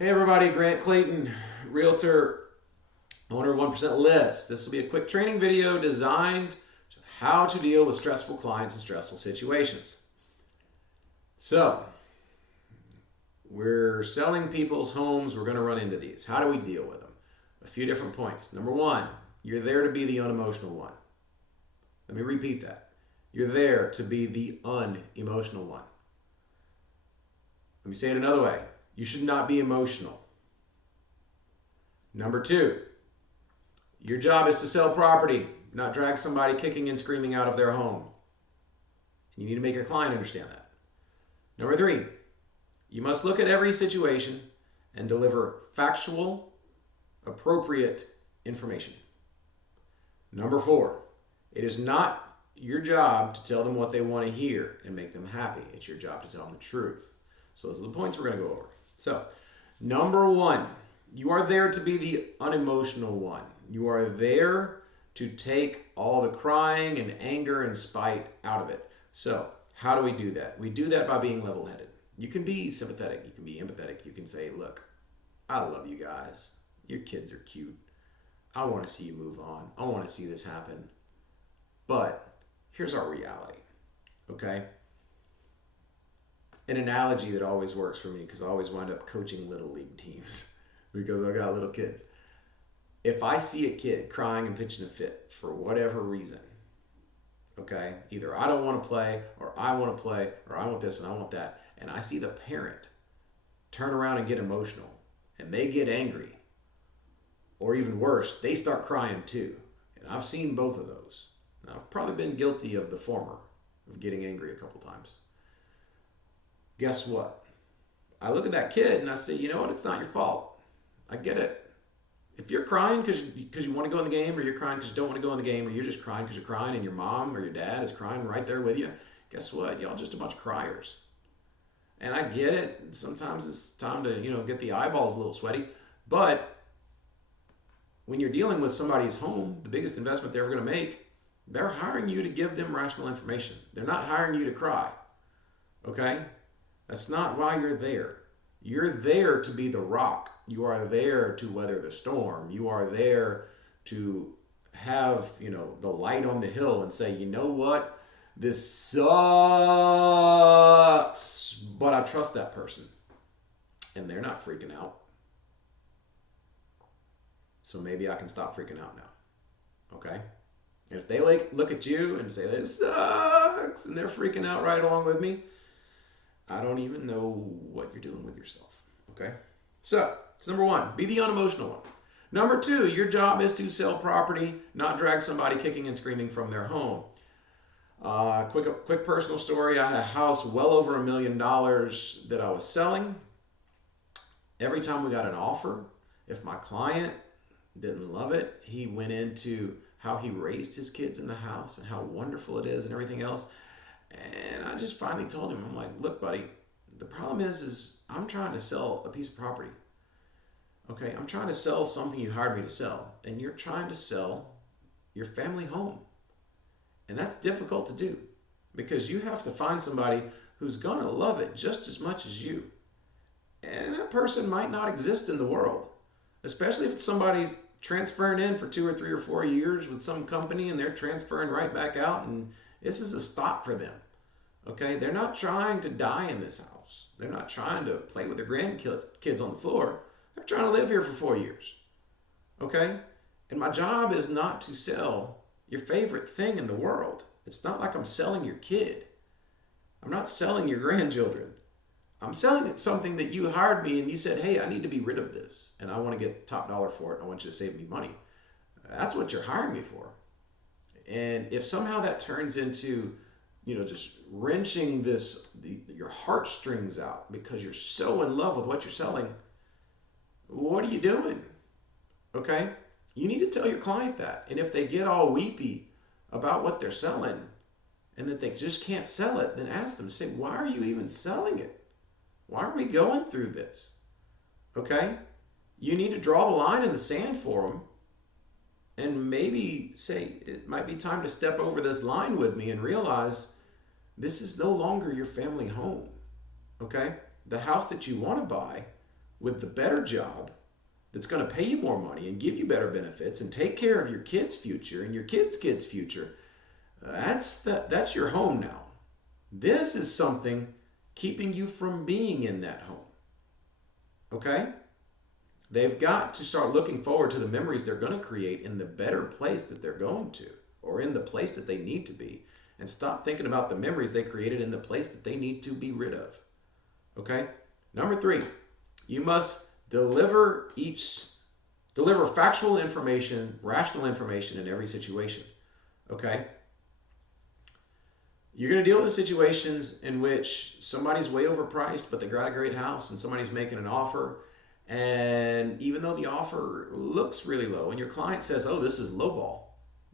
Hey everybody, Grant Clayton, realtor, owner of 1% List. This will be a quick training video designed how to deal with stressful clients and stressful situations. So, we're selling people's homes. We're going to run into these. How do we deal with them? A few different points. Number one, you're there to be the unemotional one. Let me repeat that. You're there to be the unemotional one. Let me say it another way. You should not be emotional. Number two, your job is to sell property, not drag somebody kicking and screaming out of their home. You need to make your client understand that. Number three, you must look at every situation and deliver factual, appropriate information. Number four, it is not your job to tell them what they want to hear and make them happy. It's your job to tell them the truth. So those are the points we're going to go over. So, number one, you are there to be the unemotional one. You are there to take all the crying and anger and spite out of it. So, how do we do that? We do that by being level-headed. You can be sympathetic. You can be empathetic. You can say, look, I love you guys. Your kids are cute. I want to see you move on. I want to see this happen. But here's our reality, okay? An analogy that always works for me, because I always wind up coaching little league teams because I got little kids. If I see a kid crying and pitching a fit for whatever reason, okay, either I don't want to play, or I want to play, or I want this and I want that, and I see the parent turn around and get emotional, and they get angry, or even worse, they start crying too. And I've seen both of those. Now, I've probably been guilty of the former, of getting angry a couple times. Guess what? I look at that kid and I say, you know what? It's not your fault. I get it. If you're crying because you want to go in the game, or you're crying because you don't want to go in the game, or you're just crying because you're crying and your mom or your dad is crying right there with you, guess what? Y'all just a bunch of criers. And I get it. Sometimes it's time to, get the eyeballs a little sweaty. But when you're dealing with somebody's home, the biggest investment they're ever going to make, they're hiring you to give them rational information. They're not hiring you to cry. Okay? That's not why you're there. You're there to be the rock. You are there to weather the storm. You are there to have, the light on the hill and say, you know what? This sucks, but I trust that person. And they're not freaking out. So maybe I can stop freaking out now. Okay? And if they look at you and say, this sucks, and they're freaking out right along with me, I don't even know what you're doing with yourself, okay? So, it's number one, be the unemotional one. Number two, your job is to sell property, not drag somebody kicking and screaming from their home. Quick personal story. I had a house well over $1 million that I was selling. Every time we got an offer, if my client didn't love it, he went into how he raised his kids in the house and how wonderful it is and everything else. And I just finally told him, I'm like, look, buddy, the problem is I'm trying to sell a piece of property. Okay, I'm trying to sell something you hired me to sell. And you're trying to sell your family home. And that's difficult to do, because you have to find somebody who's going to love it just as much as you. And that person might not exist in the world, especially if it's somebody's transferring in for 2 or 3 or 4 years with some company and they're transferring right back out, and this is a stop for them, okay? They're not trying to die in this house. They're not trying to play with their grandkids on the floor. They're trying to live here for 4 years, okay? And my job is not to sell your favorite thing in the world. It's not like I'm selling your kid. I'm not selling your grandchildren. I'm selling something that you hired me and you said, hey, I need to be rid of this and I want to get top dollar for it and I want you to save me money. That's what you're hiring me for. And if somehow that turns into, just wrenching your heartstrings out because you're so in love with what you're selling, what are you doing? Okay? You need to tell your client that. And if they get all weepy about what they're selling and that they just can't sell it, then ask them, say, why are you even selling it? Why are we going through this? Okay? You need to draw the line in the sand for them and maybe say, it might be time to step over this line with me and realize this is no longer your family home, okay? The house that you want to buy with the better job that's going to pay you more money and give you better benefits and take care of your kids' future and your kids' kids' future, that's your home now. This is something keeping you from being in that home. Okay? They've got to start looking forward to the memories they're going to create in the better place that they're going to, or in the place that they need to be, and stop thinking about the memories they created in the place that they need to be rid of. Okay? Number 3, you must deliver factual information, rational information in every situation. Okay? You're going to deal with situations in which somebody's way overpriced, but they got a great house, and somebody's making an offer. And even though the offer looks really low, and your client says, oh, this is lowball,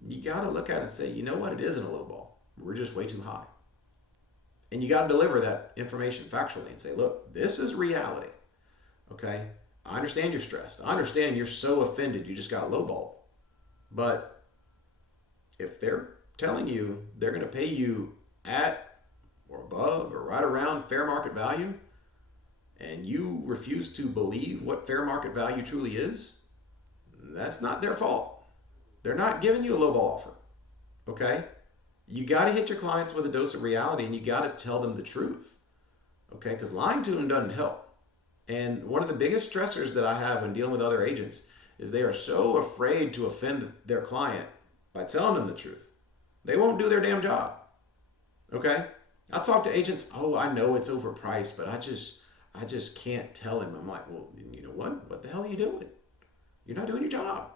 you got to look at it and say, you know what? It isn't a lowball. We're just way too high. And you got to deliver that information factually and say, look, this is reality. Okay? I understand you're stressed. I understand you're so offended you just got lowballed. But if they're telling you they're going to pay you at or above or right around fair market value, and you refuse to believe what fair market value truly is, that's not their fault. They're not giving you a lowball offer. Okay? You got to hit your clients with a dose of reality, and you got to tell them the truth. Okay? Because lying to them doesn't help. And one of the biggest stressors that I have when dealing with other agents is they are so afraid to offend their client by telling them the truth. They won't do their damn job. Okay? I talk to agents, oh, I know it's overpriced, but I just can't tell him. I'm like, well, you know what? What the hell are you doing? You're not doing your job.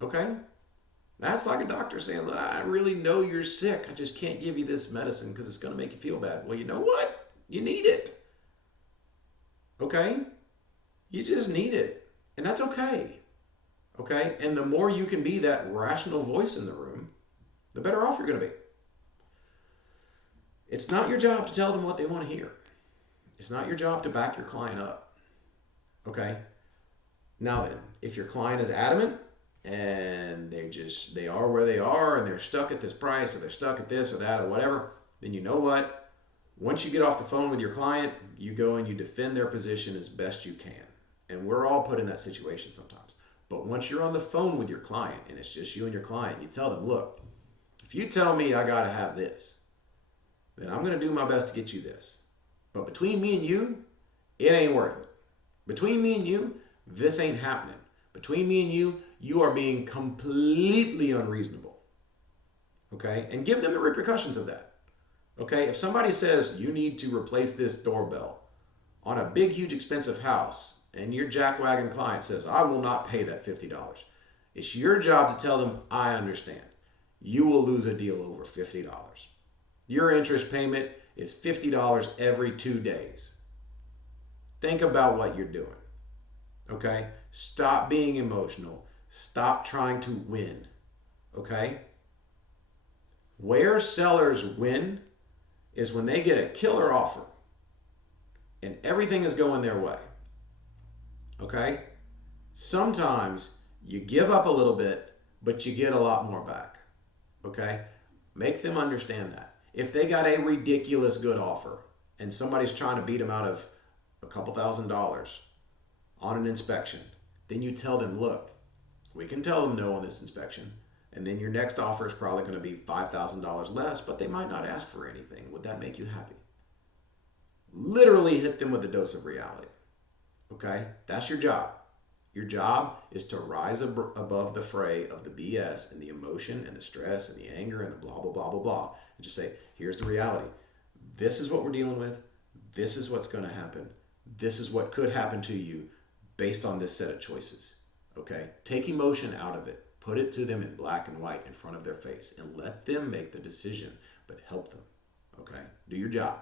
Okay? That's like a doctor saying, look, I really know you're sick. I just can't give you this medicine because it's going to make you feel bad. Well, you know what? You need it. Okay? You just need it. And that's okay. Okay? And the more you can be that rational voice in the room, the better off you're going to be. It's not your job to tell them what they want to hear. It's not your job to back your client up. Okay? Now then, if your client is adamant and they are where they are and they're stuck at this price or they're stuck at this or that or whatever, then you know what? Once you get off the phone with your client, you go and you defend their position as best you can. And we're all put in that situation sometimes. But once you're on the phone with your client and it's just you and your client, you tell them, look, if you tell me I got to have this, then I'm going to do my best to get you this. But between me and you, it ain't worth it. Between me and you, this ain't happening. Between me and you are being completely unreasonable. Okay? And give them the repercussions of that. Okay? If somebody says you need to replace this doorbell on a big, huge, expensive house, and your jackwagon client says, I will not pay that $50. It's your job to tell them, I understand. You will lose a deal over $50. Your interest payment is $50 every 2 days. Think about what you're doing. Okay? Stop being emotional. Stop trying to win. Okay? Where sellers win is when they get a killer offer and everything is going their way. Okay? Sometimes you give up a little bit, but you get a lot more back. Okay? Make them understand that. If they got a ridiculous good offer and somebody's trying to beat them out of a couple $1,000s on an inspection, then you tell them, look, we can tell them no on this inspection, and then your next offer is probably going to be $5,000 less, but they might not ask for anything. Would that make you happy? Literally hit them with a dose of reality. Okay? That's your job. Your job is to rise above the fray of the BS and the emotion and the stress and the anger and the blah, blah, blah, blah, blah. And just say, here's the reality. This is what we're dealing with. This is what's going to happen. This is what could happen to you based on this set of choices. Okay? Take emotion out of it. Put it to them in black and white in front of their face and let them make the decision, but help them. Okay? Do your job.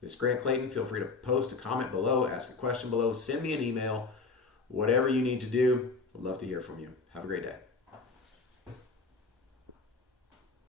This is Grant Clayton. Feel free to post a comment below, ask a question below, send me an email, whatever you need to do. Would love to hear from you. Have a great day.